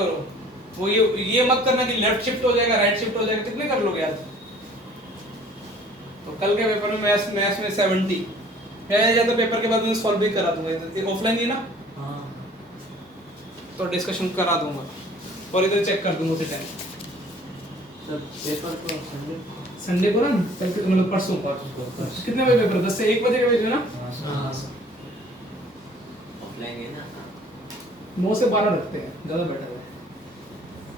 करो, वो ये मत करना कि लेफ्ट शिफ्ट हो जाएगा राइट शिफ्ट हो जाएगा, कितने कर लोगे आज? तो कल के पेपर में मैथ्स में 70 या तो पेपर के बाद मैं सॉल्व भी करा दूंगा, एक ऑफलाइन ही ना, हाँ तो डिस्कशन करा दूंगा और इधर चेक कर दूंगा उसी टाइम। सर पेपर को संडे को ना, कल के मतलब परसों कितने बजे पेपर? 10 से 1 बजे का भेजना ना। हाँ सर ऑफलाइन है ना। 9 से 12 रखते हैं, ज़्यादा बेटर है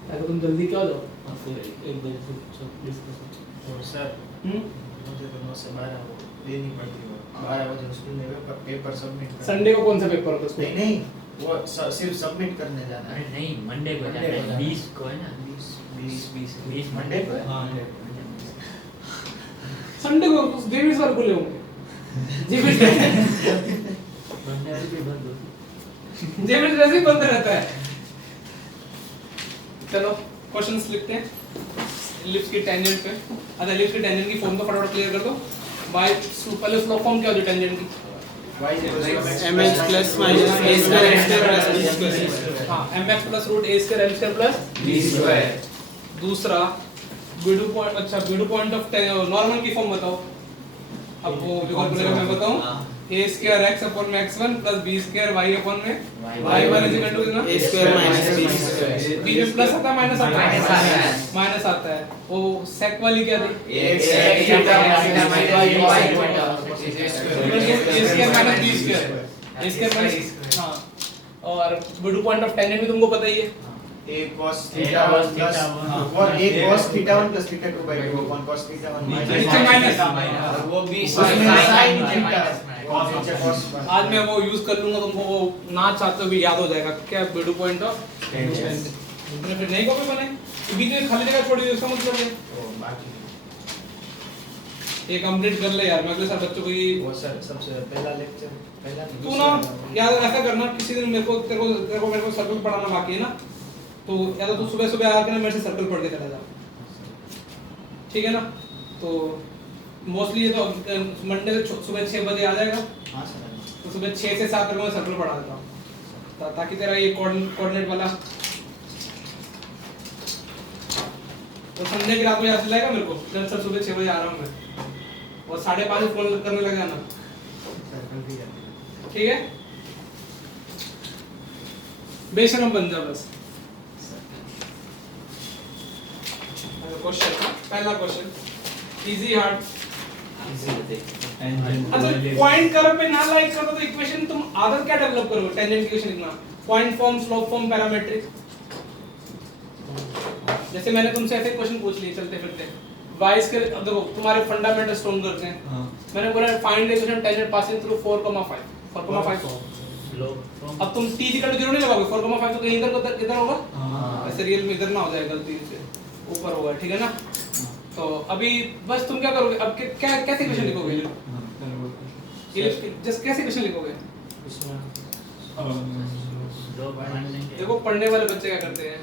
ताकि तुम जल्दी क्या हो जाओ। और फिर एक बजे से सब डिस्कशन। और सर मुझे तो 9 से 12 वो देनी पड़ती है, 12 बजे स्कूल में पेपर सबमिट करना। संडे को कौन सा पेपर होता है उसमें? नहीं वो सिर्फ सबमिट करने जाना अरे है। नहीं, मंडे को Monday जाना को है, जाना है। 20 को है ना, 20 मंडे को है? हाँ संडे को जेबी सर खुले होंगे, जेबी मंडे भी बंद होती। जेबी वैसे ही बंद रहता है। चलो क्वेश्चंस लिखते हैं एलिप्स की टेंजेंट पे। अच्छा एलिप्स की टेंजेंट की फॉर्म तो फटाफट क्लियर कर दो। y पहले स्लो फॉर्म क्या होती है टेंजेंट की? y mx plus minus a square x square plus b square। हाँ mx plus root a square m square plus b square। दूसरा बिडू पॉइंट, अच्छा बिडू पॉइंट ऑफ नॉर्मल की फॉर्म बताओ। अब वो जो कैलकुलेटर मैं बताऊं, a square x upon x1 plus b square y upon में y1 is equal to कितना? a square minus b square। b में प्लस आता है माइनस आता है? माइनस आता है। माइनस आता है। वो सेक वाली क्या थी? x theta minus y a square minus b square। a square minus हाँ, और बिडू पॉइंट ऑफ टेंजेंट भी तुमको पता ही है। a cos theta 1 plus और a cos theta 1 plus theta 2 by 2 upon cos theta 1 नीचे माइनस। और वो भी उसमें sin sin theta cos नीचे cos आज मैं वो यूज कर लूंगा, तुमको वो ना चाहते भी याद हो जाएगा क्या बिडू पॉइंट ऑफ टेंजेंट। तुमने फिर नई कॉपी बनाई, बीच में खाली जगह छोड़ी हुई, इसका मतलब है तो बाकी ये कंप्लीट कर ले यार। मैं अगले साल बच्चों को ये वो सर सबसे पहला लेक्चर पहला तू ना याद ऐसा करना, किसी दिन मेरे को सर्कल पढ़ाना बाकी है ना, तो या तो तू सुबह सुबह आकर ना मेरे से सर्कल पढ़ के चला जा, ठीक है ना? तो मोस्टली ये तो मंडे से सुबह 6 बजे आ जाएगा, हां सर तो सुबह 6 से 7 तक मैं सर्कल पढ़ा देता हूँ ताकि तेरा ये कोऑर्डिनेट वाला तो संडे की रात में याद दिलाएगा मेरे को। चल सर सुबह 6 बजे आ रहा हूँ मैं, और 5:30 फोन करने लग जाना, सर्कल भी जाते हैं। ठीक है? बेशरम बन जा बस। क्वेश्चन पहला क्वेश्चन इजी हार्ड। अच्छा पॉइंट कर्व पे ना लाइक करो तो इक्वेशन तुम आदत क्या डेवलप करोगे? टेंजेंट इक्वेशन लिखना, point form, slope form, parametric. जैसे मैंने तुमसे ऐसे क्वेश्चन पूछ लिए चलते फिरते, y के देखो तुम्हारे फंडामेंटल स्टोन करते हैं। हाँ मैंने बोला find the equation tangent passing through 4,5 4,5। अब तुम t 0 नहीं लगाओगे, 4,5 तो कहीं इधर होगा, हाँ ऐसे रियल में इधर ना हो जाए, गलती से ऊपर होगा, ठीक है ना? तो अभी बस तुम क्या करोगे, अब क्या कैसे इक्वेशन लिखोगे? ये जस्ट कैसे इक्वेशन लिखोगे? देखो पढ़ने वाले बच्चे क्या करते हैं,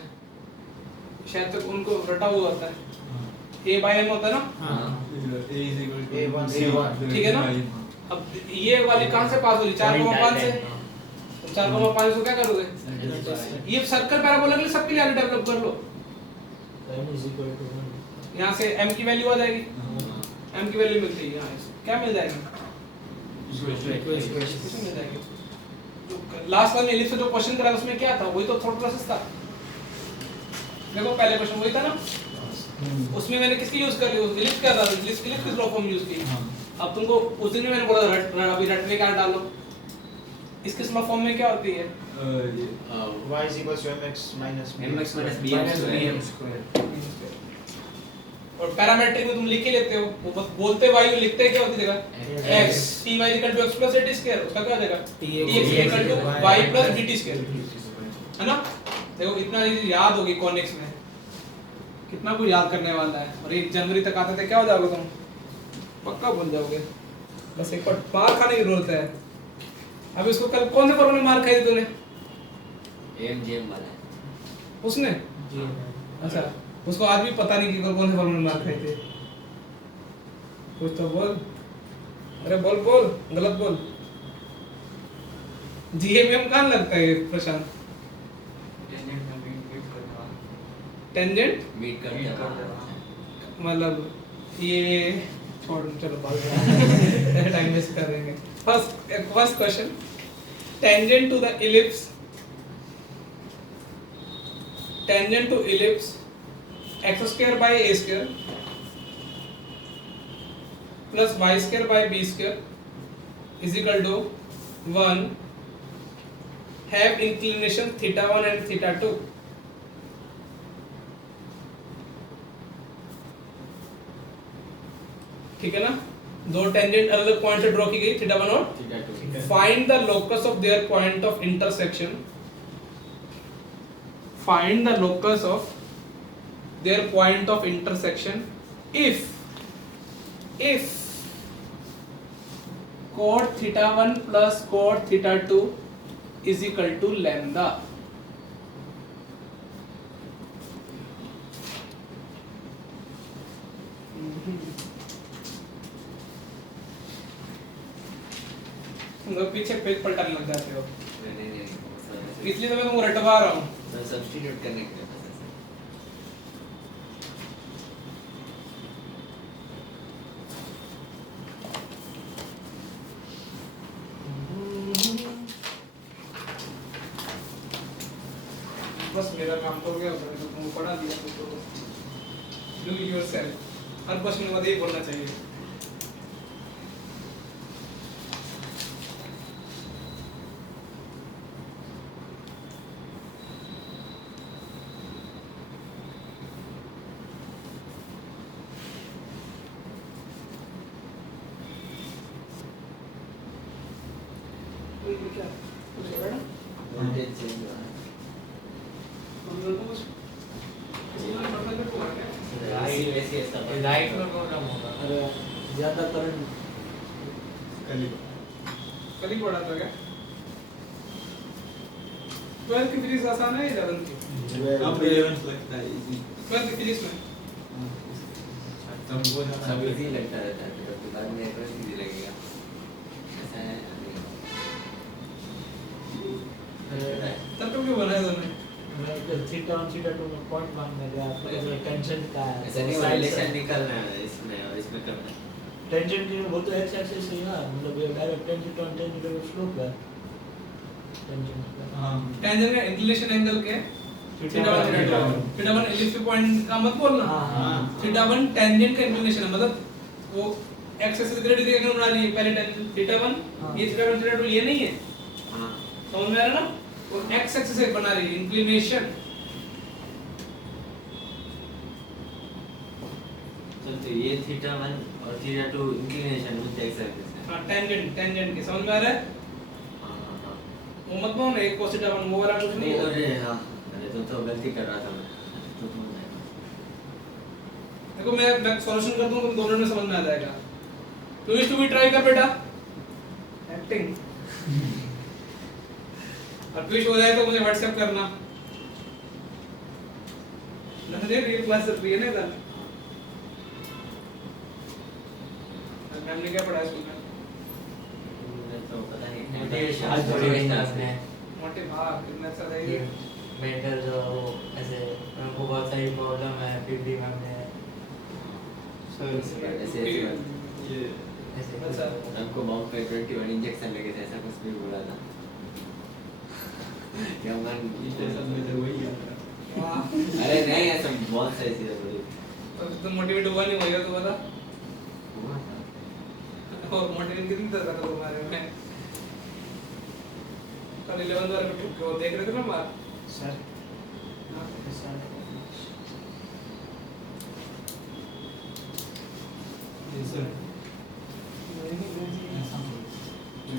शायद तक उनको रटा हुआ होता है, a/m होता है ना, ठीक है ना? अब ये वाली कहां से पास हो रही? 4,5 से। तो 4,5 को क्या करोगे? ये सर्कल पैराबोला के लिए सबके लिए आगे डेवलप कर लो। यहाँ से m की वैल्यू आ जाएगी, m की वैल्यू मिलती है यहाँ, क्या मिल जाएगी? इक्वेशन मिल जाएगी। लास्ट वाले एलिप्स से जो क्वेश्चन करा उसमें क्या था? वही तो थॉट प्रोसेस था। देखो पहले क्वेश्चन वही था ना, उसमें मैंने किसकी यूज कर ली? एलिप्स क्या था? एलिप्स की स्लो फॉर्म यूज की। अब तुमको उस दिन भी मैंने बोला अभी रटने का डालो, इसकी स्लो फॉर्म में क्या होती है? y is equals to mx minus mx minus bm square। और पैरामीट्रिक में तुम लिख ही लेते हो, वो बस बोलते y लिखते क्या होती जगह x, ty = x plus at square, उसका क्या हो जाएगा? tx = y plus dt square, है ना? देखो इतना याद होगी कॉनिक्स में, कितना कुछ याद करने वाला है, और 1 जनवरी तक आते थे क्या हो जाओगे तुम? पक्का भूल जाओगे, बस एक बार मार खाने की जरूरत है। अब इसको कल कौन से फॉर्मूले मार खाई थी तूने? mgm वाला उसने? अच्छा उसको आज भी पता नहीं कि कौन से फॉर्मूले मार खाए थे। कुछ तो बोल, अरे बोल गलत बोल। जीएमएम कहाँ लगता है प्रशांत? टेंजेंट मीट करते हैं मतलब ये छोड़ चलो बात टाइम वेस्ट कर रहे हैं first question tangent to the ellipse x square by a square plus y square by b square is equal to 1 have inclination theta 1 and theta 2 ठीक है ना दो टेंजेंट अलग अलग पॉइंट से ड्रॉ की गई थीटा 1 और ठीक है find the locus of their point of intersection find the locus of their point of intersection if cot theta 1 plus cot theta 2 is equal to lambda तुम लोग पीछे पेज पलटाने लग जाते हो नहीं इसलिए तो मैं तुमको रटवा रहा हूँ मैं सब्स्टिट्यूट करने के लिए बस ऐसा बस मेरा काम तो हो गया मैंने तुमको पढ़ा दिया तो डू योरसेल्फ हर क्वेश्चन के बाद ये बोलना चाहिए तो ये क्या कुछ है बेटा वोल्टेज चेंज हो रहा है राइट वैसे ऐसा राइट में प्रॉब्लम होगा अरे ज्यादा करंट कल कल ही पढ़ा था क्या 12 की फिजिक्स आसान है 11 की अब 11 लगता है इजी 12 की फिजिक्स में तुमको सब इजी लगता रहता है फिर बाद में तो इजी लगेगा ऐसा है तब तो क्यों बनाया दोनों मैं इधर थीटा और थीटा 2 में पॉइंट मांगने गया तो टेंशन का है ऐसा नहीं रिलेशन निकलना है इसमें और इसमें करना है टेंशन की वो तो एक्स एक्सिस ही ना मतलब ये डायरेक्ट टेंशन ऑन टेंशन का स्लोप है टेंशन का हां टेंजेंट का इंक्लिनेशन एंगल क्या है theta 1 theta 2 theta 1 ellipse point का मत बोलना हां थीटा 1 टेंजेंट का इंक्लिनेशन है मतलब वो एक्स एक्सिस ग्रेड के एंगल बना ली पहले टेंजेंट थीटा 1 ये थीटा 1 थीटा 2 ये नहीं है हां समझ में आ रहा ना वो एक्स एक्सिस से बना रही है इंक्लिनेशन तो ये थीटा 1 और थीटा 2 इंक्लिनेशन में देख सकते हैं हां टेंजेंट के समझ में आ रहा है हां वो मत बोलना एक cos थीटा 1 वो वाला कुछ नहीं है अरे हां अरे तो गलती कर रहा था मैं तो देखो मैं सॉल्यूशन कर दूंगा तुम दोनों में समझ में आ जाएगा टू इज टू भी ट्राई कर बेटा एक्टिंग और ट्विस्ट हो जाए तो मुझे व्हाट्सएप करना नहीं रियल क्लास चल रही है ना इधर मैम ने क्या पढ़ाया स्कूल में मैं तो पता नहीं मोटिवेशन आज मोटिवेशन थोड़ी आपने मोटे भाग कितना अच्छा था ये ये मेंटल जो वो ऐसे उनको बहुत सारी प्रॉब्लम है फिर भी हमने ऐसे ये ऐसे अच्छा। हमको बाउंड पे 21 इंजेक्शन लगे थे ऐसा कुछ भी बोला था क्या मन ये सब में तो वही आता वाह अरे नहीं ऐसा बहुत सही चीज बोली तो तुम मोटिवेट हुआ नहीं होगा तो बता हुआ था और मोटिवेट कितनी तरह का तुम्हारे में कल 11 बार में वो देख रहे थे ना मार सर ये सर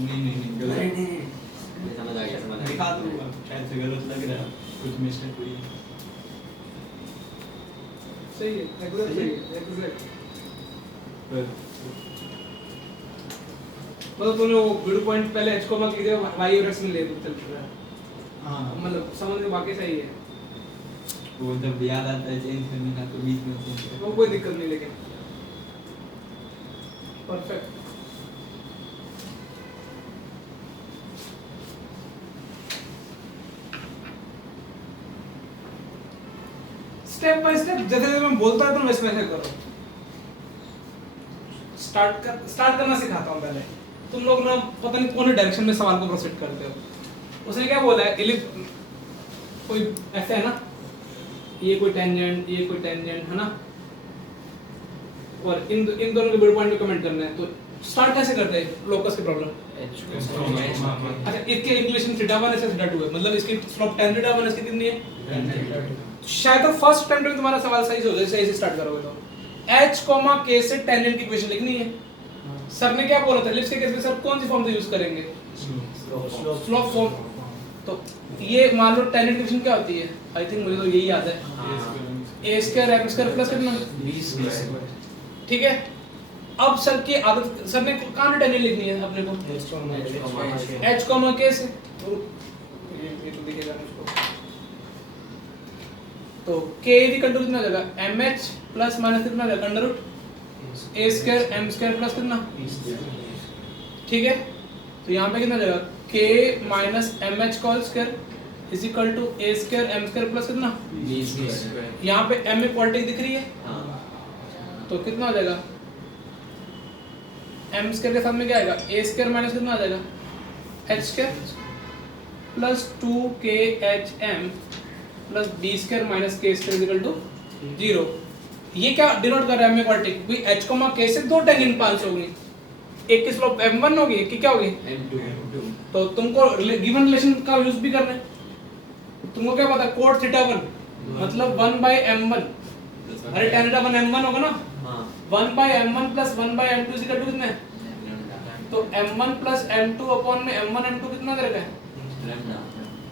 नहीं गलत मैं समझ आ गया दिखा दूंगा शायद से गलत लग रहा है कुछ मिस्टेक हुई है सही है एग्जैक्ट सही है एग्जैक्ट पर मतलब तूने वो वीडियो पॉइंट पहले h को मत लीजिए y और x में ले दो चल रहा है हाँ मतलब समझ में बाकी सही है वो जब याद आता है चेंज करने का तो बीच में चेंज कर वो कोई दिक्कत नहीं लेकिन परफेक्ट स्टेप बाय स्टेप जैसे जैसे मैं बोलता हूँ तो वैसे वैसे करो। स्टार्ट करना सिखाता हूँ पहले। तुम लोग ना पता नहीं कौन डायरेक्शन में सवाल को प्रोसीड करते हो। उसने क्या बोला है, इलिप कोई ऐसे है ना, ये कोई टेंजेंट, ये कोई टेंजेंट है ना, और इन दोनों के मिड पॉइंट पे कमेंट करना है। तो स्टार्ट कैसे करते हैं लोकस की प्रॉब्लम? अच्छा, इसके इंक्लिनेशन थीटा 1 है थीटा 2 है, मतलब इसकी स्लोप tan थीटा 1 इसकी कितनी है? शायद तो फर्स्ट अटेम्प्ट में तुम्हारा सवाल सही हो जाए, सही से स्टार्ट करोगे तो h, k से टेंजेंट की इक्वेशन लिखनी है। सर ने क्या बोला था, एलिप्स के केस में सर कौन सी फॉर्म से यूज करेंगे? Slope form. तो ये मान लो टेंजेंट की इक्वेशन क्या होती है? आई थिंक मुझे तो यही याद है, a square m square plus कितना b। ठीक है, अब सर की आदत, सर ने कहां टेंजेंट लिखनी है अपने को? h, k से। ये तो दिखेगा मुझको। तो k इक्वल टू कितना आ जाएगा? mh प्लस माइनस कितना आ जाएगा? Under root a square m square plus कितना? ठीक है, तो यहाँ पे कितना आ जाएगा? k माइनस mh whole square is equal to a square m square plus कितना? b square. यहाँ पे m इक्वालिटी दिख रही है, तो कितना आ जाएगा? m स्क्वायर के साथ में क्या आएगा? a स्क्वायर माइनस कितना आ जाएगा? h square plus 2khm plus b square minus k square equal to 0। ये क्या डिनोट कर रहा है? m इक्वालिटी कोई h, k से दो टेंजेंट पास होगी, एक की स्लोप m1 होगी, एक की क्या होगी? m2। तो तुमको गिवन रिलेशन का यूज भी करना है। तुमको क्या पता है? कोट थीटा 1 मतलब 1/m1। अरे tan थीटा 1 m1 होगा ना, 1/m1 plus 1/m2 is equal to कितना है? तो m1 प्लस m2 अपॉन में m1 m2 कितना दे रखा है?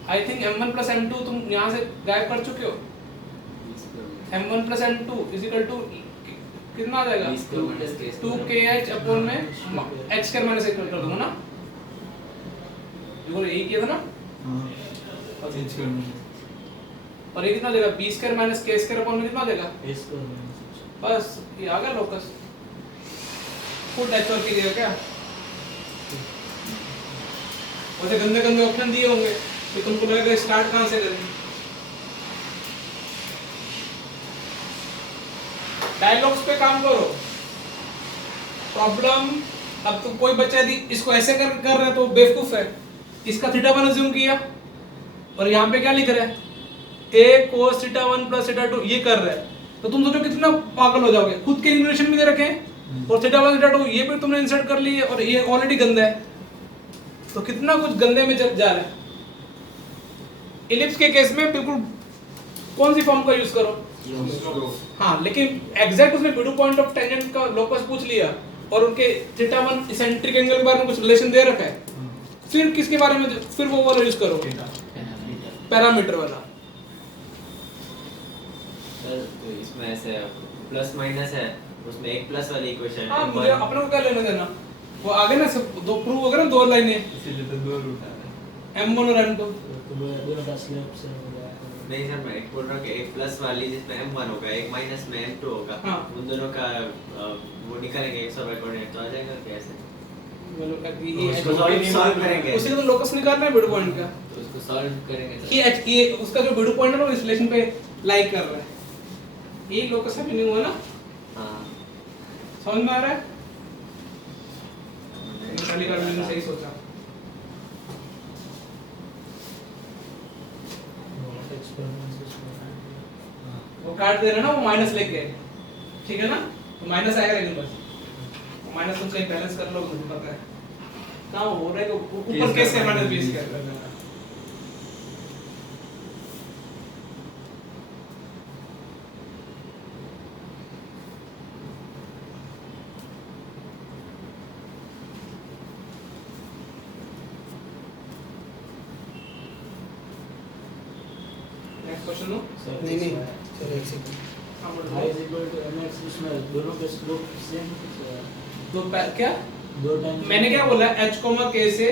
I think m1 plus m2 तुम यहाँ से गायब कर चुके हो। m1 plus m2 is equal to कितना आ जाएगा? 2kh अपॉन में h स्क्वायर माइनस एक कर दूंगा ना, देखो यही किया था ना। और ये कितना देगा? b square minus k square upon में कितना देगा? बस ये आ गया लोकस। फुल h और कीजिएगा क्या? वैसे गंदे गंदे ऑप्शन दिए होंगे तो तुमको लगेगा स्टार्ट कहां से करें? डायलॉग्स पे काम करो। प्रॉब्लम, अब तो कोई बच्चा यदि इसको ऐसे कर रहा है तो बेवकूफ है। इसका थीटा 1 अज्यूम किया और यहाँ पे क्या लिख रहा है? a cos theta 1 plus theta 2 ये कर रहा है, तो तुम सोचो कितना पागल हो जाओगे। खुद के इक्वेशन भी दे रखे हैं और थीटा 1 थीटा 2 ये भी तुमने इंसर्ट कर लिए और ये ऑलरेडी गंदा है, तो कितना कुछ गंदे में जा रहा है। इलिप्स के केस में बिल्कुल कौन सी फॉर्म का यूज करो? हाँ, लेकिन एग्जैक्ट उसने मिडल पॉइंट ऑफ टेंजेंट का लोकस पूछ लिया और उनके थीटा 1 इसेंट्रिक एंगल के बारे में कुछ रिलेशन दे रखा है, फिर किसके बारे में? फिर वो वाला यूज करो, पैरामीटर वाला। तो इसमें ऐसे प्लस माइनस है, उसमें एक प्लस वाली इक्वेशन है। हाँ, मुझे अपने को क्या लेना देना, वो आगे ना सब दो प्रूव हो गए ना, दो लाइनें, इसीलिए तो दो रूट आ रहा है। m1 और m2। दोनों का स्लोप से हो गया। नहीं सर, मैं एक बोल रहा हूँ कि एक प्लस वाली जिसमें m1 होगा, एक माइनस में m2 होगा, हाँ। उन दोनों का वो निकालेंगे 100 कोऑर्डिनेट तो आ जाएगा कैसे? उसको सॉल्व करेंगे, उसी को लोकस निकालना है मिड पॉइंट का, तो उसको सॉल्व करेंगे ये ये उसका जो मिड पॉइंट है वो इस रिलेशन पे लाइक कर रहा है। ये लोकस का मीनिंग हुआ ना? हाँ। समझ में आ रहा है? पहली बार मैंने सही सोचा। वो काट दे रहे ना, वो माइनस लेके, ठीक है ना? तो माइनस आएगा लेकिन बस वो माइनस तुम कहीं बैलेंस कर लो, मुझे पता है कहाँ हो रहा है। तो ऊपर केस का माइनस बेस कर रहा है। Next question no. नहीं सर एक सेकंड। हाँ बोलो। y is equal to mx, इसमें दोनों के स्लोप सेम क्या दो टाइम मैंने क्या बोला? h, k से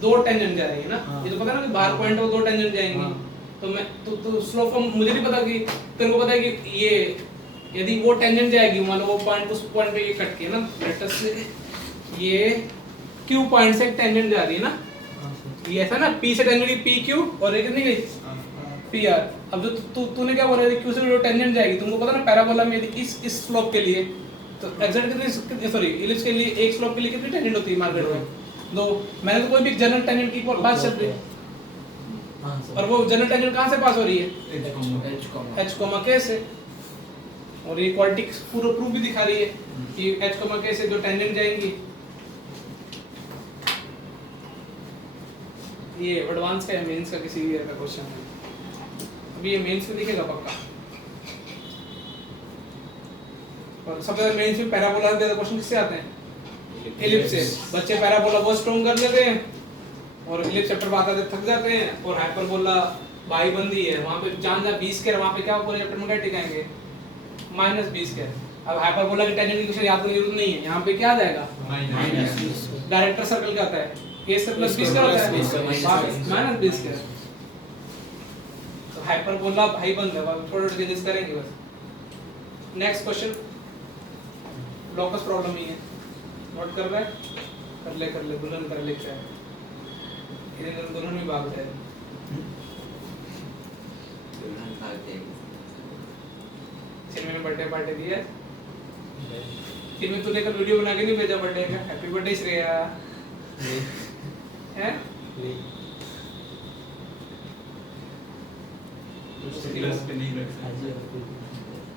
दो टेंजेंट जा रही है ना, हाँ। ये तो पता है ना कि बाहर पॉइंट हो दो टेंजेंट जाएंगी। हाँ। तो मैं तो स्लोप फॉर्म मुझे नहीं पता कि तेरे को पता है कि ये यदि वो टेंजेंट जाएगी, मान लो वो पॉइंट उस पॉइंट पे ये कट के ना, लेट अस से ये q पॉइंट से टेंजेंट जा रही है ना, ये ऐसा ना p से टेंजेंट की pq और ये कितनी गई pr। अब जो तूने क्या बोला क्यू से जो टेंजेंट जाएगी, तुमको पता ना पैराबोला में यदि इस स्लोप के लिए तो एग्जैक्ट कितनी सॉरी इलिप्स के लिए एक स्लोप के लिए कितनी टेंजेंट होती है मार्केट में? दो। मैंने तो कोई भी जनरल टेंजेंट की बात चल रही है, हाँ सर। और वो जनरल टेंजेंट कहाँ से पास हो रही है? H, h, k से। और ये इक्वालिटी पूरा प्रूफ भी दिखा रही है कि h, k से जो टेंजेंट जाएंगी, ये एडवांस का है, मेंस का किसी ईयर का क्वेश्चन है, अभी ये मेंस में दिखेगा पक्का। और सबसे ज्यादा मेंस में पैराबोला से ज्यादा क्वेश्चन किससे आते हैं? एलिप्स से। बच्चे पैराबोला बहुत स्ट्रॉन्ग कर लेते हैं और एलिप्स चैप्टर पर आते थक जाते हैं, और हाइपरबोला बाई बंदी है वहां पे जान जा 20 के, वहां पे क्या पूरे चैप्टर में क्या टिकाएंगे? -20 के। अब हाइपरबोला के टेंजेंट की क्वेश्चन याद करने की जरूरत नहीं है, यहां पे क्या आ जाएगा? डायरेक्टर सर्कल क्या होता है? a से +20 क्या होता है? -20 के। तो हाइपरबोला भाई बंद है, अब थोड़े चेंजेस करेंगे बस। नेक्स्ट क्वेश्चन लॉकस प्रॉब्लम ही है, नोट कर रहा है? कर ले दुल्हन कर ले, क्या है इधर दुल्हन भी भाग रहे हैं। सिनेमा में बर्थडे पार्टी दी है, तूने कल वीडियो बना के नहीं भेजा बर्थडे का? हैप्पी बर्थडे श्रेया हैं?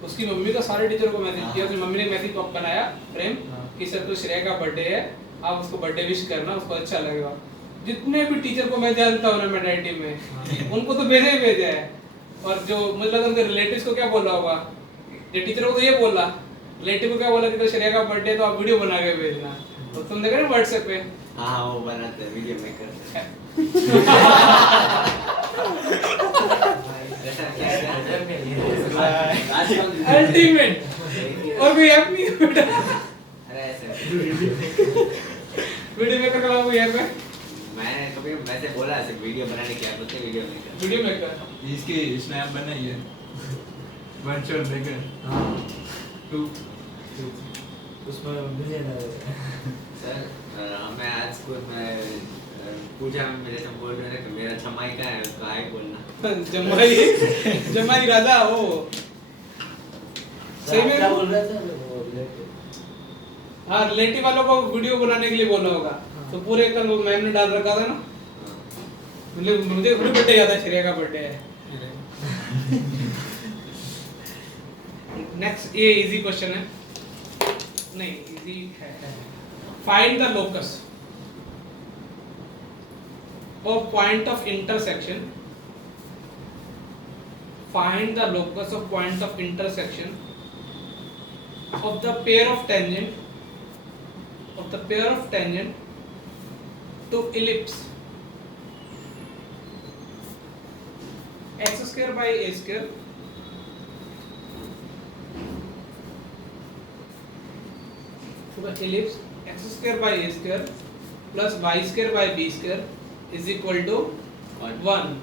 उसकी मम्मी का सारे टीचर को मैसेज किया, उसकी मम्मी ने मैसेज बनाया प्रेम कि सर तो श्रेया का बर्थडे है, आप उसको बर्थडे विश करना, उसको अच्छा लगेगा। जितने भी टीचर को मैं जानता हूँ ना मेडिटी में, उनको तो भेजा ही भेजा है। और जो मतलब उनके रिलेटिव्स को क्या बोला होगा, जो टीचर को तो ये बोला, रिलेटिव को क्या बोला कि तो श्रेया का बर्थडे तो आप वीडियो बना के भेजना। तो तुम देखा ना व्हाट्सएप पे? हाँ वो बनाते हैं वीडियो मेकर। अल्टीमेट। और कोई ऐप नहीं है बेटा? अरे ऐसे वीडियो मेकर का कोई ऐप है? मैंने कभी वैसे बोला ऐसे वीडियो बनाने की आप बोलते वीडियो मेकर। वीडियो मेकर इसकी स्नैप बनाई है, वन शॉट देकर। हाँ 2 उसमें मिलियनर सर मैं आज स्कूल में पूजा में मेरे से बोल रहे थे कि मेरा जमाई का है, उसको आए बोलना। जमाई राजा वो सही में क्या बोल रहा था वो रिलेटेड? हाँ रिलेटिव वालों को वीडियो बनाने के लिए बोला होगा, तो पूरे कल वो मैम ने डाल रखा था ना, मुझे बर्थडे याद है, श्रेया का बर्थडे है। नेक्स्ट ये इजी क्वेश्चन है, नहीं इजी है। Find the locus of point of intersection, find the locus of point of intersection of the pair of tangent to ellipse x square by a square to the ellipse x square by a square plus y square by b square is equal to 1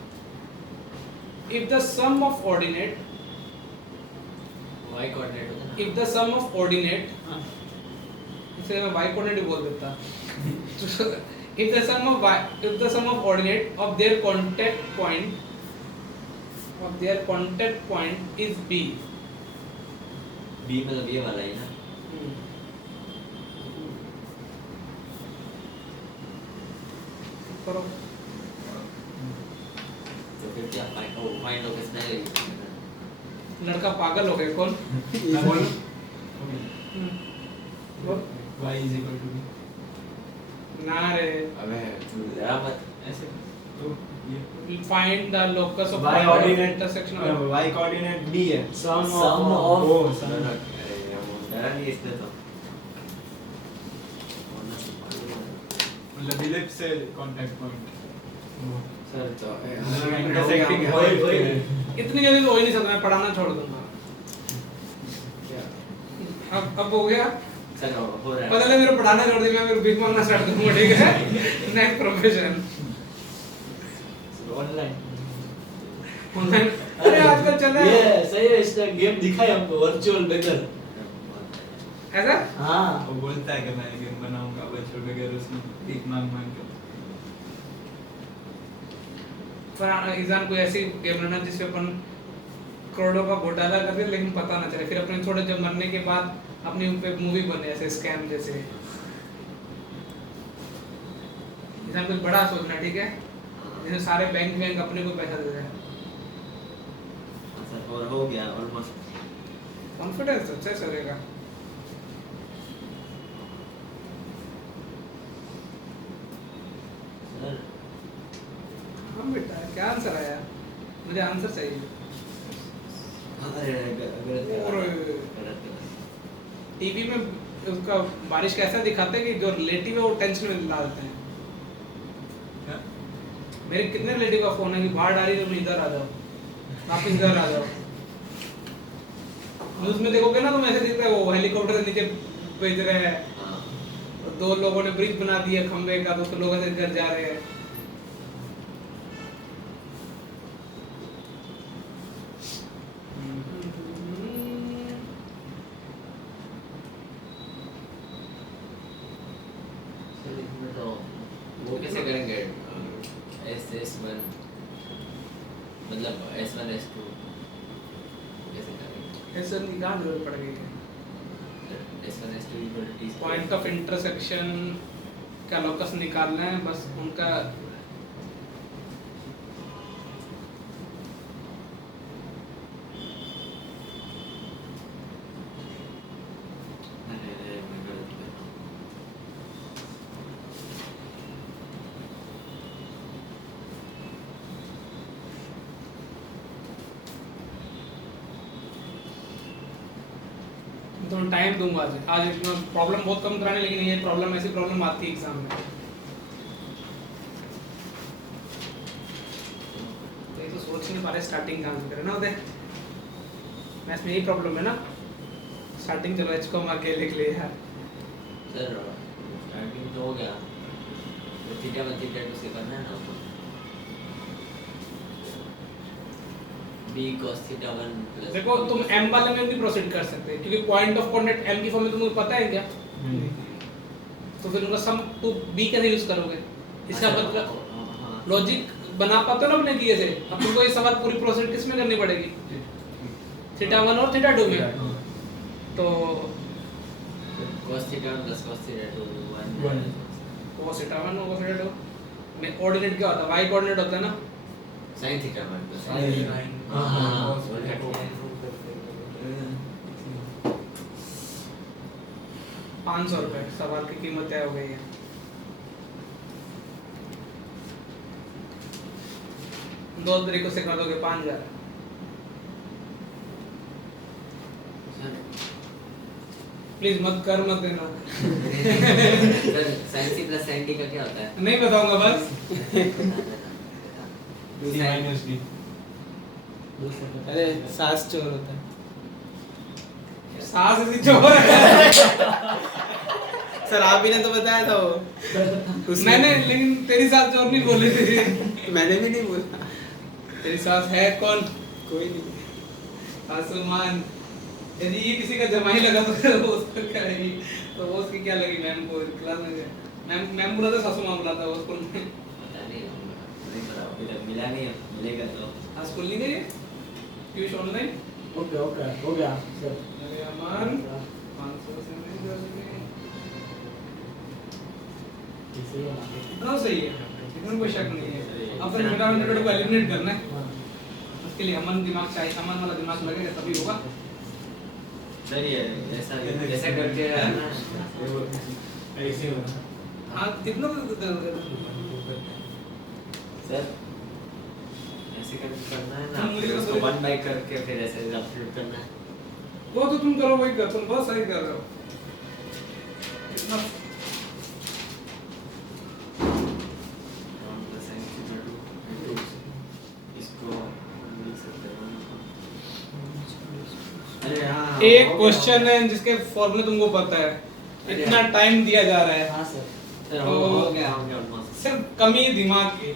if the sum of ordinate y coordinate होता है ना। if the sum of ordinate इसे मैं y coordinate ही बोल देता if the sum of ordinate of their contact point is b b मतलब ये वाला ही ना। करो तो फिर क्या फाइंड लोकस नहीं लड़का पागल हो गया कौन? बोल बोल y is equal to b। ना रे, अबे तू जरा मत ऐसे तो ये find the locus of Y point of ordinate intersection of y coordinate b है। सम Sum ऑफ of- ओ अरे सम वो डरा नहीं इसने तो मतलब इलिप्स से कांटेक्ट पॉइंट। सर तो इंटरसेक्टिंग है। वही वही इतनी जल्दी तो हो ही नहीं सकता, मैं पढ़ाना छोड़ दूंगा। अब हो गया, सर हो रहा पता है। लगा मेरे पढ़ाना छोड़ दिया, मैं फिर भीख मांगना स्टार्ट करूंगा, ठीक है? Next profession online. अरे आजकल चल रहा है ये सही है, इसका गेम दिखाई हमको वर्चुअल बेगर। ऐसा। हाँ वो बोलता है कि मैं गेम बनाऊंगा बच्चों वगैरह उसमें भीख मांग के। पर ईजान कोई ऐसी गेम बनाना जिसपे अपन करोड़ों का घोटाला कर दिया लेकिन पता ना चले, फिर अपने थोड़े जब मरने के बाद अपनी उन पे मूवी बने ऐसे स्कैम जैसे। इंसान कुछ बड़ा सोचना, ठीक है, जैसे सारे बैंक अपने को पैसा दे रहे हैं। सर और हो गया ऑलमोस्ट। कॉन्फिडेंस अच्छा है सर का। सर हाँ बेटा, क्या आंसर आया? मुझे आंसर चाहिए। और टीवी में उसका बारिश कैसा दिखाते हैं कि जो रिलेटिव है वो टेंशन में डालते हैं। मेरे कितने रिलेटिव का फोन है कि बाढ़ आ रही है, तुम इधर आ जाओ, वापस इधर आ जाओ। न्यूज़ में देखोगे ना, तुम ऐसे दिखता है वो हेलीकॉप्टर से नीचे भेज रहे हैं, 2 लोगों ने ब्रिज बना दिया खंबे का, 200 लोग ऐसे घर जा रहे हैं। सर इसमें तो वो कैसे करेंगे? S1 मतलब S1 S2 कैसे करेंगे? ऐसा नहीं, कहाँ जरूरत पड़ गई है? S1 S2 equal to T point of intersection का लोकस निकालना है बस उनका। अरे मैं गलत कर रहा हूँ। तो टाइम दूंगा आज प्रॉब्लम बहुत कम कराने, लेकिन ये प्रॉब्लम ऐसी प्रॉब्लम आती है एग्जाम में। तो ये तो सोच नहीं पा रहे स्टार्टिंग कहाँ से करें ना उदय। मैथ्स में यही प्रॉब्लम है ना, स्टार्टिंग चलो एच को हम आगे लिख ले यार। सर स्टार्टिंग तो हो गया, तो थीटा 1 थीटा 2 से करना है ना आपको। b cos थीटा 1 प्लस देखो तुम m वाले में भी प्रोसीड कर सकते हैं क्योंकि पॉइंट ऑफ कांटेक्ट m की फॉर्म में तुमको पता है क्या? तो फिर उनका सम टू b कैसे यूज करोगे? इसका मतलब लॉजिक बना पाते हो ना अपने दिए से। अब तुमको ये सवाल पूरी प्रोसीड किस में करनी पड़ेगी? थीटा 1 और थीटा 2 में। तो cos theta 1 plus cos theta 2 1 cos theta 1 और cos थीटा 2 में कोऑर्डिनेट क्या होता है? y कोऑर्डिनेट होता है ना, sin थीटा 1 प्लस Sin। हाँ, ₹500 सवाल की कीमत तय हो गई है। दो तरीकों से कर दोगे 5000। प्लीज मत कर, मत देना। Sir sin c plus sin d का क्या होता है? नहीं बताऊंगा बस। C minus D। अरे सास चोर होता है। सास ऐसी चोर है। सर आप ही ने तो बताया था वो। मैंने, लेकिन तेरी सास चोर नहीं बोली थी। मैंने भी नहीं बोला। तेरी सास है कौन? कोई नहीं। आसमान। यदि ये किसी का जमाई लगा तो उसको क्या लगी? तो वो उसकी क्या लगी? मैम को क्लास में मैम बोला था, सासू माँ बोला था वो स्कूल में। पता नहीं पता, अभी तक मिला नहीं है, मिलेगा तो। आज स्कूल नहीं गई? Tuition online? ओके ओके हो गया सर। अरे अमन 500 से नहीं जल्दी। इतना सही है, इसमें कोई शक नहीं है। अब फिर मेरा मेथड को एलिमिनेट करना है, उसके लिए अमन दिमाग चाहिए, अमन वाला दिमाग लगेगा तभी होगा। सही है, ऐसा करके ऐसे हो हाँ कितना सर ऐसे करके करना है ना, मुझे फिर तो उसको सही- 1 बाय करके फिर ऐसे सब्स्टिट्यूट करना है। वो तो तुम करो, वही कर, तुम बहुत सही कर रहे हो। इतना इसको लिख सकते हैं। अरे हाँ, एक हो गया, क्वेश्चन है जिसके फॉर्मूले तुमको पता है, इतना टाइम दिया जा रहा है। हाँ सर। सर हो गया ऑलमोस्ट। सिर्फ कमी दिमाग की,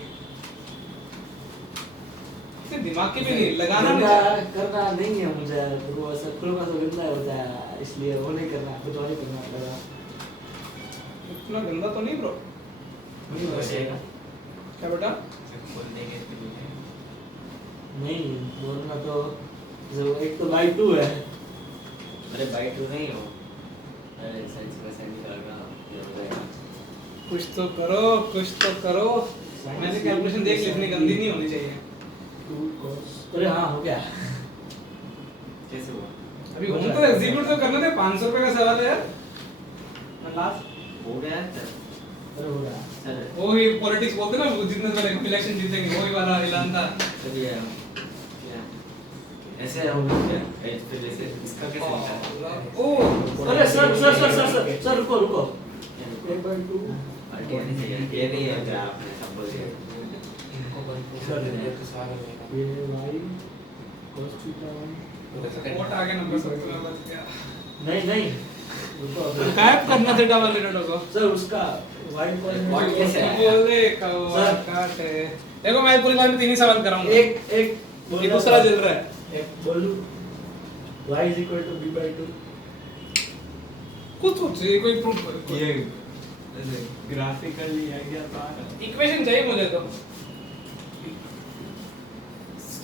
सिर्फ दिमाग की भी नहीं, लगाना नहीं चाहिए। करना नहीं है मुझे, वो सब खुद का तो गंदा होता है, इसलिए वो नहीं करना, खुद वाली करना पड़ेगा। इतना गंदा तो नहीं ब्रो। नहीं हो जाएगा। क्या बेटा? खोल देंगे तो नहीं बोलना तो जो एक तो बाई 2 है। अरे बाई 2 नहीं हो, अरे साइंस का साइन निकाल रहा ये हो जाएगा। कुछ तो करो, कुछ तो करो। मैंने कैलकुलेशन देख ली, इतनी गंदी नहीं होनी चाहिए। 2 cos, अरे हाँ हो गया। कैसे हुआ? अभी हम तो एग्जीक्यूट तो करने थे, 500 रुपए का सवाल है यार। हो गया सर। अरे हो गया। सर वो ही पॉलिटिक्स बोलते ना, वो जितने सारे इलेक्शन जीतेंगे वही वाला ऐलान था। सर ये क्या ऐसे हो गया एज पे जैसे इसका कैसे निकाला? ओ अरे सर रुको। 1/2 अल्टी नहीं चाहिए, ये नहीं है क्या आपने सब बोल दिया। ये y cos थीटा 1। वोट आगे नंबर सब में बच गया। नहीं रुको अभी। गायब करना था डबल लेटर को। सर उसका y What कैसे है? बोल दे काट है। देखो मैं पूरी क्लास में 3 ही सवाल कराऊंगा। एक ये दूसरा चल रहा है। एक बोलूं y = b/2। कुछ कोई प्रूफ ये ऐसे ग्राफिकली आइडिया तो इक्वेशन चाहिए मुझे तो।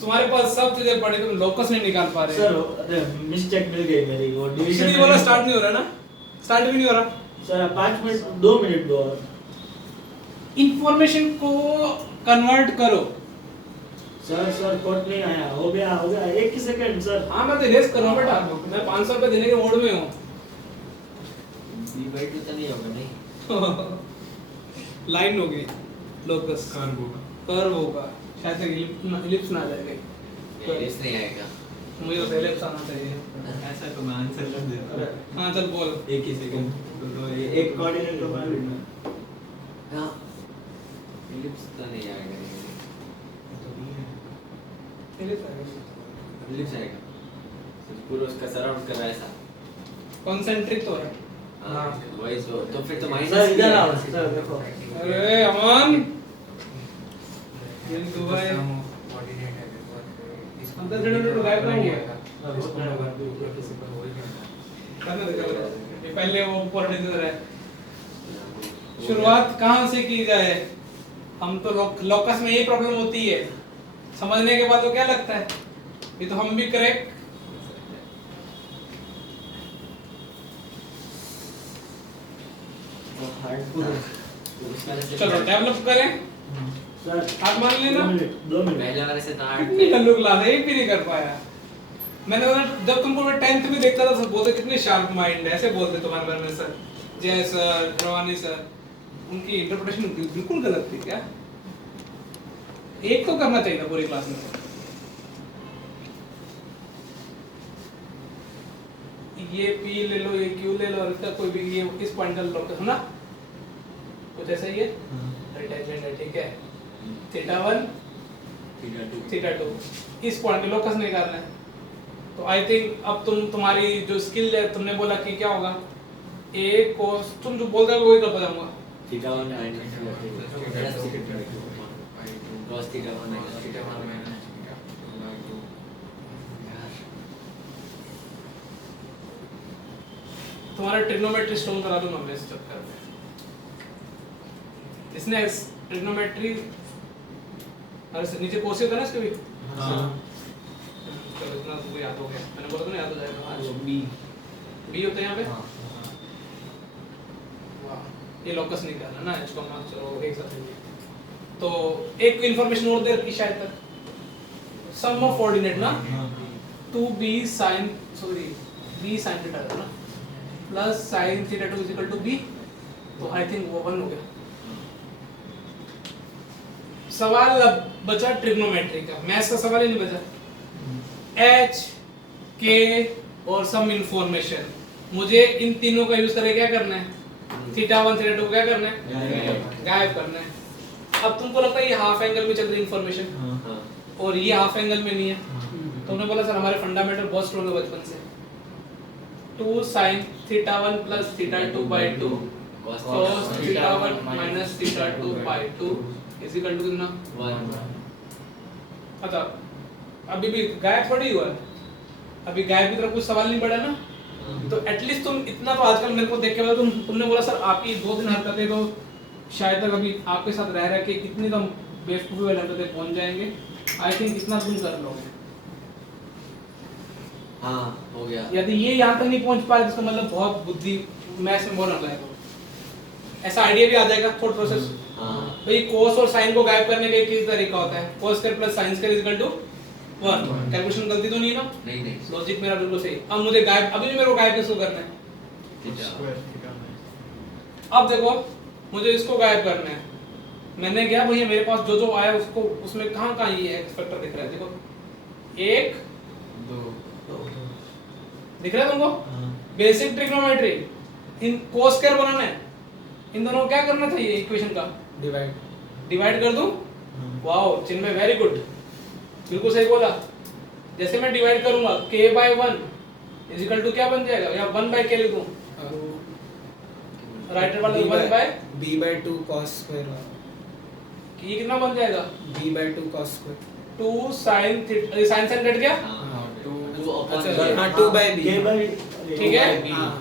तुम्हारे पास सब चीजें पड़ी, तुम लोकस नहीं निकाल पा रहे। सर अरे मिस्टेक मिल गई मेरी, वो डिवीजन इसलिए बोला स्टार्ट नहीं हो रहा ना, स्टार्ट भी नहीं हो रहा। सर 5 मिनट 2 मिनट दो और। इंफॉर्मेशन को कन्वर्ट करो। सर कोड नहीं आया, हो गया एक ही सेकंड सर। हाँ मैं तो इरेज कर रहा हूँ बेटा, मैं 500 रुपए देने के मोड में हूँ। b/2 तो नहीं होगा नहीं। लाइन हो गई, लोकस कर्व होगा। कर्व होगा, शायद से इलिप्स ना आ जाएगा। इस नहीं आएगा। मुझे तो इलिप्स आना चाहिए। ऐसा तो मैं आंसर कर देता अरे हूँ। हाँ चल बोल। एक ही सेकंड तो एक कोऑर्डिनेट तो मान लेना। हाँ इलिप्स तो नहीं आएगा ये। इलिप्स आएगा। इलिप्स आएगा पूरा उसका सराउंड कर रहा है ऐसा। कॉन्सेंट्रिक तो है। हाँ वही तो फिर तो माइनस सर इधर आओ सर देखो। अरे अमन ये दुबई अंदर से गायब ना हुआ। करने दे ये पहले वो पॉलिटिक्स इधर है। शुरुआत कहाँ से की जाए? हम तो लोकस में यही प्रॉब्लम होती है, समझने के बाद तो क्या लगता है ये तो हम भी करेक्ट। चलो डेवलप करें, सर आप मान लेना। 2 मिनट पहले वाले से तो हार्ड कितनी गल्लू क्लास है, एक भी नहीं कर पाया। मैंने बोला जब तुमको मैं 10th में देखता था सब बोलते कितने शार्प माइंड है, ऐसे बोलते तुम्हारे बारे में सर, जय सर, रवानी सर। उनकी इंटरप्रिटेशन बिल्कुल गलत थी क्या? एक तो करना चाहिए था पूरी क्लास में। ये P ले लो, ये Q ले लो, और इसका कोई भी ये इस पॉइंट का लोकस है ना, कुछ ऐसा ही है। अटैचमेंट है, ठीक है। थीटा 1 थीटा 2 इस पॉइंट के लोकस निकालना है। तो आई थिंक अब तुम्हारी जो स्किल है, तुमने बोला कि क्या होगा a cos, तुम जो बोल रहे हो वही कर पाऊंगा। Theta 1 minus cos theta 1 minus theta 1 तुम्हारा ट्रिग्नोमेट्री स्टोन करा दूंगा मैं इस चक्कर में। इसने ट्रिग्नोमेट्री अरे नीचे कोर्स होता है ना इसके भी। हाँ। चलो इतना तुमको याद हो गया, मैंने बोला था ना याद हो जाएगा आज। बी होता है यहाँ पे। वाह ये लोकस निकालना ना, इसको हम चलो एक साथ लेंगे। तो एक इंफॉर्मेशन और दे रखी शायद तक, सम ऑफ कोऑर्डिनेट ना 2b sin b sin theta था ना plus sin theta 2 equal to b। तो आई थिंक वो 1 हो गया। सवाल अब बचा ट्रिग्नोमेट्री का, मैथ्स का सवाल ही नहीं बचा। h k और सम इंफॉर्मेशन, मुझे इन तीनों का यूज करके क्या करना है? थीटा 1 थीटा 2 क्या करना है? गायब करना है। अब तुमको लगता है ये हाफ एंगल में चल रही इंफॉर्मेशन और ये हाफ एंगल में नहीं है। तुमने बोला सर हमारे फंडामेंटल बहुत स्ट्रांग है बचपन से। 2 sin theta 1 plus theta 2 by 2 cos theta 1 minus theta 2 by 2 is equal to कितना? 1। अच्छा अभी भी गायब थोड़ी हुआ है, अभी गायब की तरफ कुछ सवाल नहीं बढ़ा ना। तो एटलीस्ट तुम इतना तो आजकल मेरे को देख के बोला, तुमने बोला सर आपकी 2 दिन हरकतें तो शायद तक अभी आपके साथ रह के कितनी तो बेवकूफ़ी वाली हरकतें पहुंच जाएंगे। आई थिंक इतना तुम कर लोगे। हाँ हो गया। यदि ये यहाँ तक नहीं पहुंच पाए तो इसका मतलब बहुत बुद्धि मैथ्स में बहुत नालायक हो। ऐसा आइडिया भी आ जाएगा थॉट प्रोसेस। हाँ भाई कोस और साइन को गायब करने का एक ही तरीका होता है, cos square plus sine square equal to 1। Calculation गलती तो नहीं है ना? नहीं नहीं लॉजिक मेरा बिल्कुल सही। अब मुझे गायब, अभी भी मेरे को गायब किसको करना है? थीटा। स्क्वायर थीटा में अब देखो मुझे इसको गायब करना है। मैंने क्या भैया मेरे पास जो जो आया उसको उसमें कहाँ ये एक्स फैक्टर दिख रहा है, देखो 1 2 दिख रहा है तुमको? बेसिक ट्रिग्नोमेट्री, इन कोस स्क्वायर बनाना है, इन दोनों को क्या करना चाहिए इक्वेशन का? डिवाइड कर दूं? वाओ चिन्मय वेरी गुड, बिल्कुल सही बोला। जैसे मैं डिवाइड करूंगा k/1 इज इक्वल टू क्या बन जाएगा, या 1/k लिख दूं? राइट वाला 1/, b/2 cos square ये कितना बन जाएगा? b/2 cos square 2 sin theta, sin sin cut गया? हाँ 2 अच्छा, हाँ 2/b के बाई ठीक है? हाँ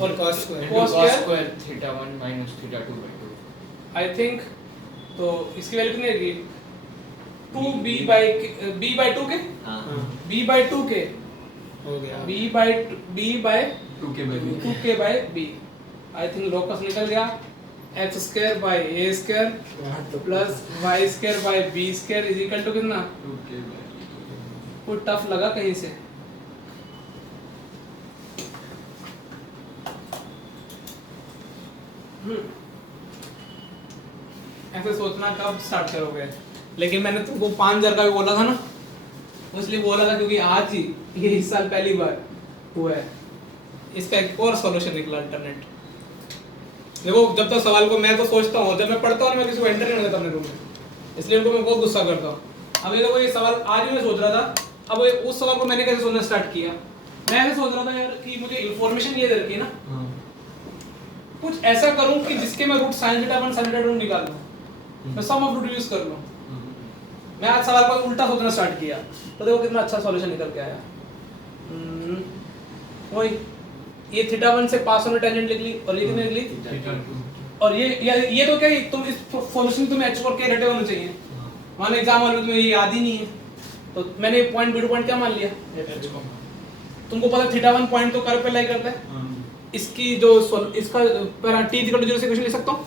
और cos square cos square theta 1 minus theta 2/2। I think तो इसकी वैल्यू कितनी रहेगी? 2b/2 के हाँ b/2 के हो गया b/2k/b। आई थिंक लोकस निकल गया। x² by a² plus y² by b² is equal to कितना? 2k/2। कोई टफ लगा कहीं से? ऐसे सोचना कब स्टार्ट करोगे? लेकिन मैंने तुमको 5000 का भी बोला था ना, इसलिए बोला था क्योंकि आज ही ये इस साल पहली बार हुआ है। इसका एक और सॉल्यूशन निकला अल्टरनेट। देखो जब तक सवाल को मैं तो सोचता हूँ, जब मैं पढ़ता हूँ मैं किसी को एंटर नहीं होने देता अपने रूम में, इसलिए उनको मैं बहुत गुस्सा करता हूँ। अब ये देखो ये सवाल आज ही मैं सोच रहा था, अब उस सवाल को मैंने कैसे सोचना स्टार्ट किया? मैं ऐसे सोच रहा था यार कि मुझे इन्फॉर्मेशन ये दे रखी है ना, कुछ ऐसा करूं कि जिसके मैं root sin theta 1 sin theta 2 निकाल लूं, मैं सम ऑफ रूट यूज कर लूं। मैं आज सवाल को उल्टा सोचना स्टार्ट किया तो देखो कितना अच्छा सॉल्यूशन निकल के आया। वही ये थीटा 1 से पास होने टेंजेंट लिख ली और ये कितने लिख ली? थीटा 2। और ये तो क्या है, तुम इस फॉर्मेशन तुम्हें h और k रटे होने चाहिए। मान एग्जाम में तुम्हें ये याद ही नहीं है तो मैंने पॉइंट b2 पॉइंट क्या मान लिया? तुमको पता थीटा 1 पॉइंट तो कर्व पे लाई करता है। इसकी जो इसका पर t = 0 से इक्वेशन लिख सकता हूं।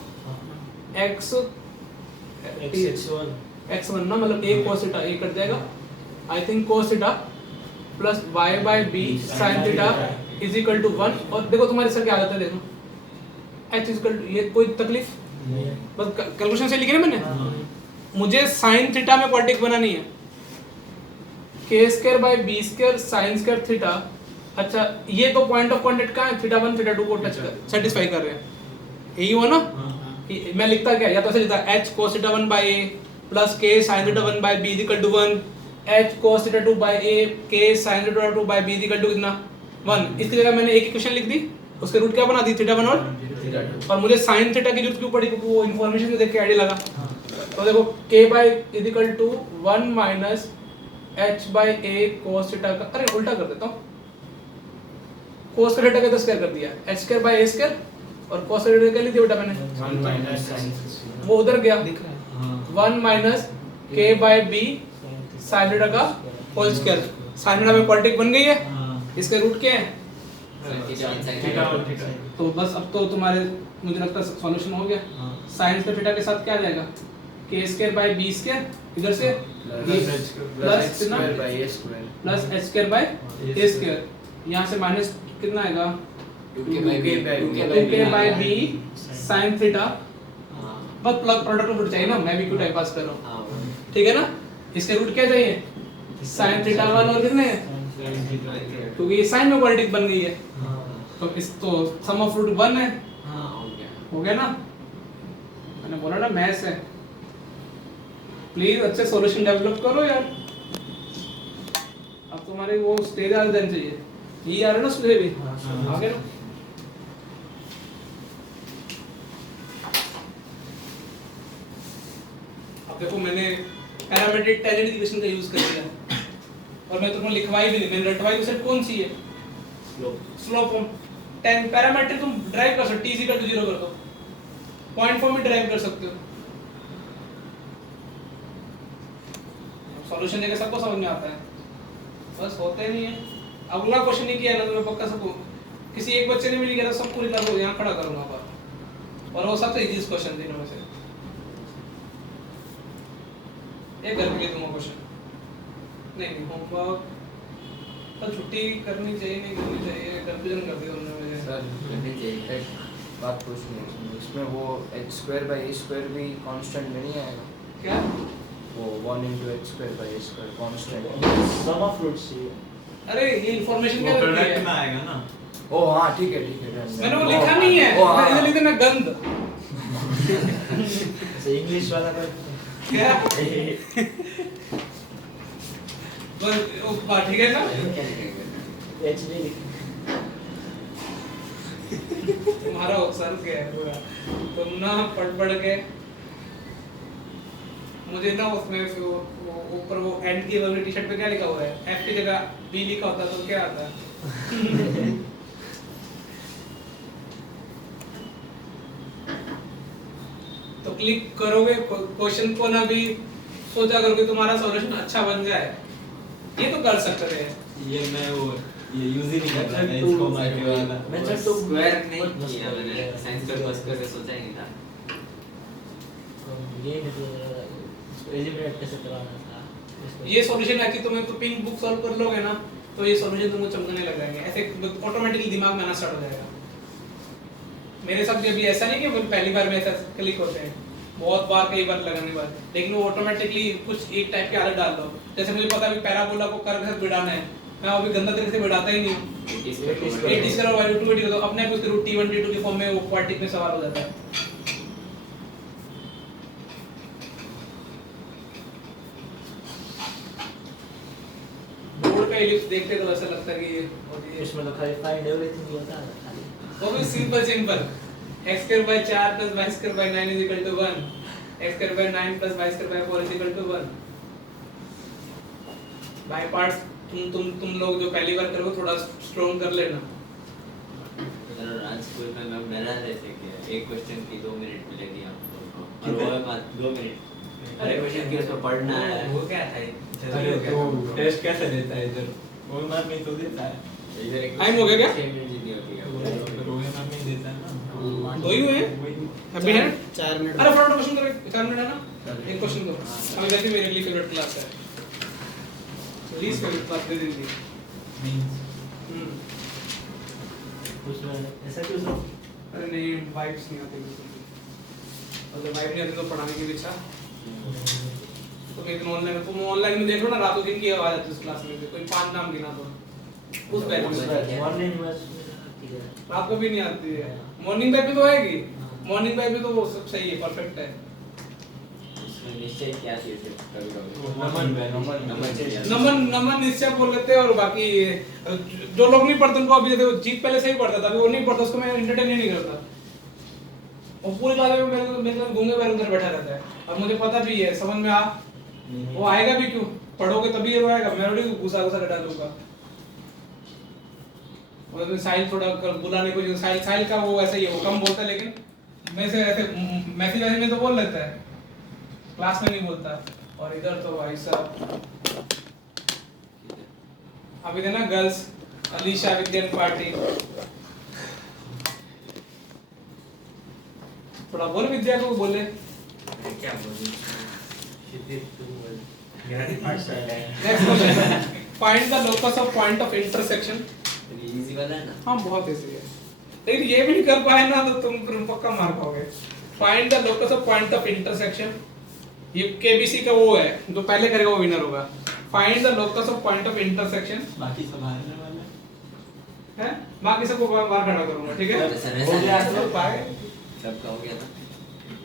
x1 ना मतलब a cos theta a cut जाएगा। I think cos theta plus y/b sin theta is equal to 1। और देखो तुम्हारे सर क्या आदत है, देखो h इज इक्वल टू, ये कोई तकलीफ बस कैलकुलेशन से लिखी ना मैंने। मुझे sin थीटा में क्वाड्रेटिक बनानी है, k² - b² sin² थीटा। अच्छा ये तो पॉइंट ऑफ कांटेक्ट कहां है? थीटा 1 थीटा 2 को टच कर सेटिस्फाई कर रहे हैं, यही हुआ ना? मैं लिखता क्या, या तो ऐसे लिखता h cos theta 1/a plus k sin theta 1/b is equal to 1, h cos theta 2/a k sin theta 2/b is equal to कितना? 1। इसकी जगह मैंने एक इक्वेशन लिख दी, उसके रूट क्या बना दी? थीटा 1 और थीटा 2। और मुझे sin थीटा की जरूरत क्यों पड़ी? क्योंकि वो इंफॉर्मेशन से देख के आईडिया लगा। तो देखो k is equal to 1 minus h/a cos theta का, अरे उल्टा कर देता हूं, cos थीटा का तो स्क्वायर कर दिया, h²/a² और cos थीटा का लिख दिया बेटा मैंने, 1 माइनस sin वो उधर गया। दिख रहा है 1 माइनस k/b sin थीटा का होल स्क्वायर। sin थीटा में क्वाड्रेटिक बन गई है, इसके रूट क्या है? Theta 1 theta. तो बस अब तो तुम्हारे मुझे लगता है सॉल्यूशन हो गया। sin स्क्वायर थीटा के साथ क्या आ जाएगा? k²/b² इधर से प्लस कितना? Plus h²/a²। यहाँ से माइनस कितना आएगा? 2k/b sin theta. बस प्रोडक्ट रूट चाहिए ना, मैं भी क्यों टाइम पास कर रहा हूँ, ठीक है ना? इसके रूट क्या चाहिए? sin थीटा 1 और कितने? क्योंकि ये sin में क्वाड्रेटिक बन गई है तो इस तो सम ऑफ रूट 1 है। हो गया ना? मैंने बोला ना मैथ्स है। प्लीज अच्छे सॉल्यूशन डेवलप करो यार। अब तुम्हारे वो स्टेज आ जाना चाहिए, ये आ रहा है ना स्टेज भी आगे ना। अब देखो मैंने पैरामेट्रिक टेंजेंट इक्वेशन का यूज कर लिया और मैं तुमको लिखवाई भी नहीं, मैंने रटवाई उसे कौन सी है? स्लोप। 10 पैरामेट्रिक तुम ड्राइव कर सकते, t = 0 कर दो, पॉइंट फॉर्म में ड्राइव कर सकते हो। सॉल्यूशन देके सबको समझ में आता है, बस होते नहीं है। अगला क्वेश्चन नहीं किया ना तो मैं पक्का सबको किसी एक बच्चे ने भी नहीं किया तो सबको निकाल को यहाँ खड़ा करूंगा पर और वो सबसे इजी क्वेश्चन तीनों में से ये करके दूंगा क्वेश्चन नहीं होमवर्क कल छुट्टी करनी चाहिए नहीं करनी चाहिए कंफ्यूजन कर दिया तुमने मुझे सर करनी चाहिए। एक बात पूछनी है, इसमें वो h² भी कांस्टेंट में नहीं आएगा? क्या वो 1 × h² constant. Some of roots चाहिए। अरे ये इंफॉर्मेशन क्या होती प्रोडक्ट में है आएगा ना। ओ हाँ ठीक है मैंने वो लिखा नहीं है ओ, हाँ। मैंने लिखा ना गंद ऐसे इंग्लिश वाला का क्या बस वो बात ठीक है ना एच नहीं लिखा। तुम्हारा सर क्या है पूरा तुम ना पढ़ के मुझे ना उसमें वो ऊपर वो एंड की वाली टी-शर्ट पे क्या लिखा हुआ है एफ की जगह बी लिखा होता तो क्या आता तो क्लिक करोगे क्वेश्चन को ना भी सोचा करोगे तुम्हारा सॉल्यूशन अच्छा बन जाए ये तो कर सकते हैं ये मैं वो ये यूज ही नहीं करता था इसको मारने वाला। मैं चल तो स्क्वायर नहीं किया मैंने, साइंस का बस करके सोचा ही नहीं था। ये नहीं तो एलिमिनेट कैसे कराना था ये सॉल्यूशन है कि तुम तो पिंक बुक सॉल्व कर लोगे ना तो ये सॉल्यूशन तुमको चमकने लग जाएंगे ऐसे ऑटोमेटिकली दिमाग में आना स्टार्ट हो जाएगा मेरे साथ भी अभी ऐसा नहीं कि वो पहली बार में ऐसा क्लिक होते हैं बहुत बार कई बार लगाने के बाद लेकिन वो ऑटोमेटिकली कुछ एक टाइप के आदत डाल दो जैसे मुझे पता है पैराबोला को कर्व के साथ भिड़ाना है मैं अभी गंदा तरीके से भिड़ाता ही नहीं हूं 80 स्क्वायर बाय रूट 280 तो अपने आप उसके रूट t1 t2 के फॉर्म में वो क्वाड्रेटिक में सवाल हो जाता है बोर्ड का इलिप्स देखते तो ऐसा लगता है कि ये होती है इसमें तो खाली फाइंड एवरीथिंग ही होता है खाली वो भी simple x² by 4 plus y² by 9 is equal to 1 x² by 9 plus y² by 4 is equal to 1 by parts तुम लोग जो पहली बार करोगे थोड़ा स्ट्रॉन्ग कर लेना आज स्कूल में मैम डरा रहे थे कि एक क्वेश्चन की 2 मिनट मिलेगी आपको और वो बात 2 मिनट अरे क्वेश्चन की उसमें पढ़ना है वो क्या था अरे तो टेस्ट कैसे देता है इधर वो मैम में तो देता है इधर एक टाइम हो गया क्या? 6 मिनट जीती होती है रोगे मैम में देता है ना दो ही हुए हैं वही अभी है 4 मिनट अरे फटाफट क्वेश्चन करो 4 मिनट है ना एक क्वेश्चन दो अभी वैसे मेरे लिए फेवरेट क्लास है लीस्ट फेवरेट क्लास दे दीजिए उसमें ऐसा क्यों सब अरे नहीं वाइब्स नहीं आती बिल्कुल अगर वाइब नहीं आती तो पढ़ाने की भी इच्छा तो मैं इतना तुम ऑनलाइन में देख लो ना रातों दिन की आवाज आती है उस क्लास में से कोई 5 नाम गिना तो उस बैच में मॉर्निंग में आती है रात को भी नहीं आती है मॉर्निंग बैच में तो आएगी मॉर्निंग बैच में तो वो सब सही है परफेक्ट है उसमें निश्चय क्या थी फिर कभी नमन निश्चय बोल लेते हैं और बाकी जो लोग नहीं पढ़ते उनको अभी जैसे जीत पहले से ही पढ़ता था अभी वो नहीं पढ़ता उसको मैं एंटरटेन ही नहीं करता और पूरी क्लास में मेरे साथ गूंगे बैठ उधर बैठा रहता है और मुझे पता भी है समझ में आ वो आएगा भी क्यों पढ़ोगे तभी ये आएगा मैं थोड़ी घुसा डालूंगा और साहिल थोड़ा बुलाने को साहिल का वो ऐसा ही है वो कम बोलता है लेकिन मैं से ऐसे मैसेज में तो बोल लेता है क्लास में नहीं बोलता और इधर तो भाई साहब अभी थे ना गर्ल्स अलीशा विद्यान पार्टी थोड़ा बोल विद्या को बोले क्या बोलूं next question find the locus of point of intersection easy वाला है ना हाँ बहुत इजी है लेकिन ये भी नहीं कर पाए ना तो तुम पक्का मार पाओगे find the locus of point of intersection ये केबीसी का वो है जो पहले करेगा वो विनर होगा find the locus of point of intersection बाकी सब हारने वाले है बाकी सबको बार खड़ा करूंगा ठीक है हो गया तो पाए सबका हो गया था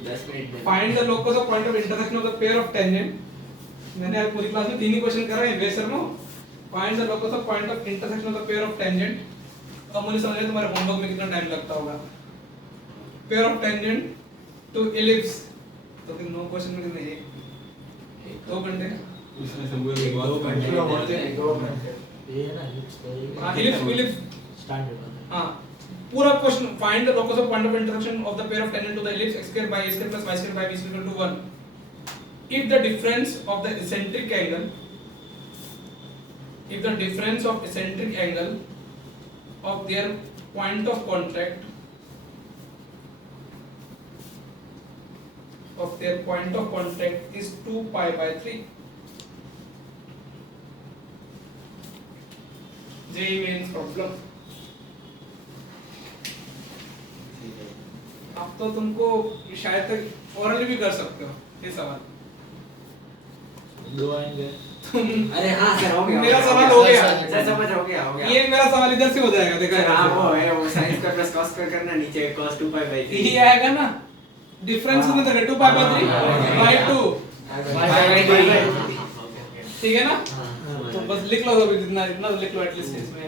10 मिनट में find the locus of point of intersection of the pair of tangent मैंने आज पूरी क्लास में 3 ही क्वेश्चन कर रहे हैं बेसर know find the locus of point of intersection of the pair of tangent अब मुझे समझ आया तुम्हारे होमवर्क में कितना टाइम लगता होगा pair of tangent to ellipse तो फिर नो क्वेश्चन में कितने एक 2 घंटे उसमें से वो भी बहुत घंटे ये है ना हां इलिप्स स्टैंडर्ड हां पूरा question find the locus of point of intersection of the pair of tangent to the ellipse x square by a square plus y square by b is equal to 1 if the difference of the eccentric angle if the difference of eccentric angle of their point of contact is 2 pi by 3. JEE mains problem. अब तो तुमको शायद तक orally भी कर सकते हो ये सवाल. दो आएंगे. अरे हाँ सर हो गया. मेरा सवाल हो गया. सर समझ हो गया. ये मेरा सवाल इधर से हो जाएगा. देखा हाँ वो है वो sin square plus cos square करना नीचे cos 2 pi by 3 ये आएगा ना. डिफरेंस में तो 2 pi by 3 by 2. ठीक है ना. तो बस लिख लो अभी जितना इतना लिख लो एटलीस्ट इसमें.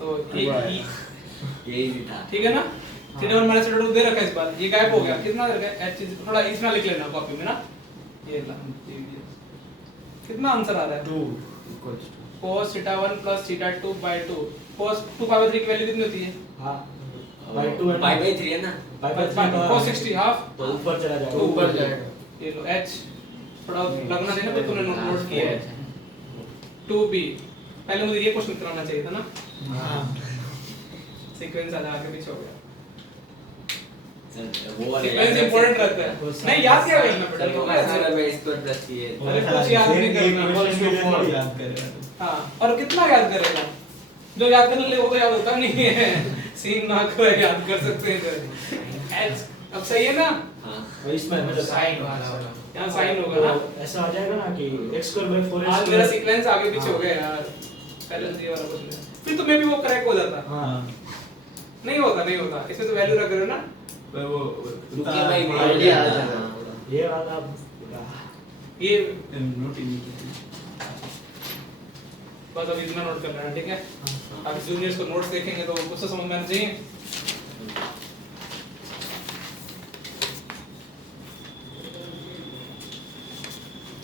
तो यही था. ठीक है ना. थीटा 1 माइनस थीटा 2 दे रखा है इस बार. ये गायब हो गया. कितना दे रखा है? एच थोड़ा इसमें लिख लेना कॉपी में ना. ये ला कितना आंसर आ रहा है? 2 cos theta 1 plus theta 2 by 2. cos 2 pi by 3 की वैल्यू कितनी होती है? हाँ. by 2 pi by 3 है ना. pi by 3 cos 60 half. तो ऊपर चला जाएगा. तो ऊपर जाएगा. ये लो h थोड़ा लगना देना तो तूने नोट किया है. 2b पहले मुझे ये क्वेश्चन कराना चाहिए था ना. हाँ सीक्वेंस आगे पीछे हो गया. वो वाले सीक्वेंस इंपॉर्टेंट रहता है. नहीं याद क्या करना सर वो पड़ेगा. स्क्वायर बाय स्क्वायर प्लस ये. अरे कुछ याद नहीं करना. याद करेगा. हाँ और कितना याद करेगा. जो याद करने लगे वो तो याद होता नहीं है. सीन ना को याद कर सकते हैं इधर. h अब सही है ना. हाँ और इसमें मतलब साइन वाला होगा. यहाँ साइन होगा ना. ऐसा आ जाएगा ना कि x स्क्वायर बाय 4 आज मेरा सीक्वेंस आगे पीछे हो गया यार. पहले से ये वाला क्वेश्चन फिर तुम्हें भी वो करेक्ट हो जाता. हाँ. नहीं होता इसमें तो वैल्यू रख रहे हो ना. पर वो रुकिए भाई आइडिया आ जाएगा. ये वाला ये नोट ही नहीं किया. बस अब इतना नोट कर लेना. ठीक है. अब जूनियर्स को नोट्स देखेंगे तो कुछ तो समझ में आना चाहिए.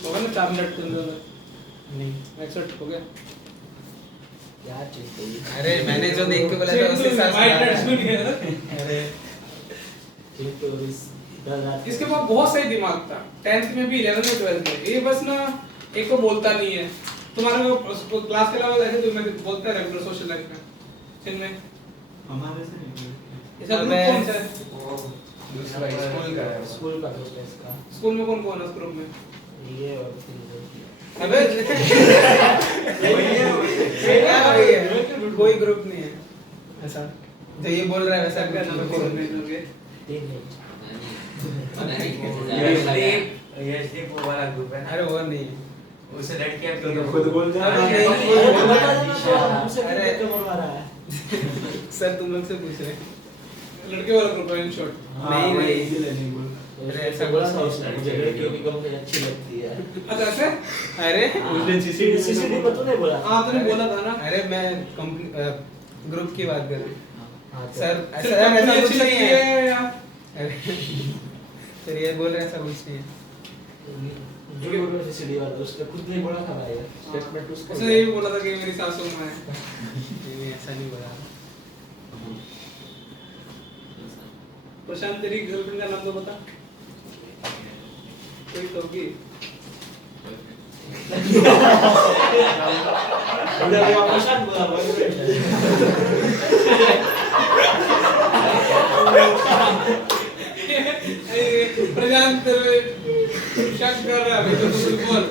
होगा ना 4 मिनट के अंदर. नहीं. एक्सेप्ट हो गया. क्या चीज है. अरे मैंने जो देख के बोला था उसी हिसाब से आ रहा है. अरे ठीक तो इस इसके बाद बहुत सही दिमाग था. 10th में भी 11th में 12th में. ये बस ना एक को बोलता नहीं है. तुम्हारे वो क्लास के अलावा ऐसे तुम्हें बोलते हैं रेगुलर सोशल लाइफ में. जिनमें हमारे से नहीं. ऐसा ग्रुप कौन सा है? दूसरा स्कूल का है. स्कूल का दोस्त है इसका. स्कूल में कौन कौन है उस ग्रुप में? ये और फिर अबे कोई ग्रुप नहीं है ऐसा जो ये बोल रहा है वैसा क्या नाम है कुछ कौन नहीं. में लोगे? तीन नहीं. ये वो वाला ग्रुप है ना. अरे वो नहीं है. उसे लड़कियां तो खुद बोल जा. अरे अरे नहीं. बता देना तो हमसे अरे. क्यों बोलवा रहा है. सर तुम लोग से पूछ रहे हैं. लड़के वाला ग्रुप है इन शॉर्ट. नहीं, नहीं. इसीलिए नहीं बोल. अरे ऐसा बोला था उसने. मुझे लड़की की कंपनी अच्छी लगती है. अच्छा ऐसे? अरे उस दिन सीसीडी में तूने बोला. हाँ तूने बोला था ना. अरे मैं कंपनी ग्रुप की बात कर रहा हूँ. हाँ, तो- सर सिर्फ ऐसा कंपनी ऐसा अच्छी कुछ नहीं लगती है. है या अरे सर ये बोल रहे हैं ऐसा कुछ नहीं है. जो बोल रहा सीसीडी वाला उसने खुद नहीं बोला था भाई. स्टेटमेंट उसका. उसने ये भी बोला था कि मेरी सासू में है. नहीं ऐसा नहीं बोला. प्रशांत तेरी गर्लफ्रेंड का नाम तो बता. कोई तो होगी. उधर वो प्रशांत बोला बॉयफ्रेंड है. प्रशांत तेरे शक कर रहा है अभी तो तू बोल.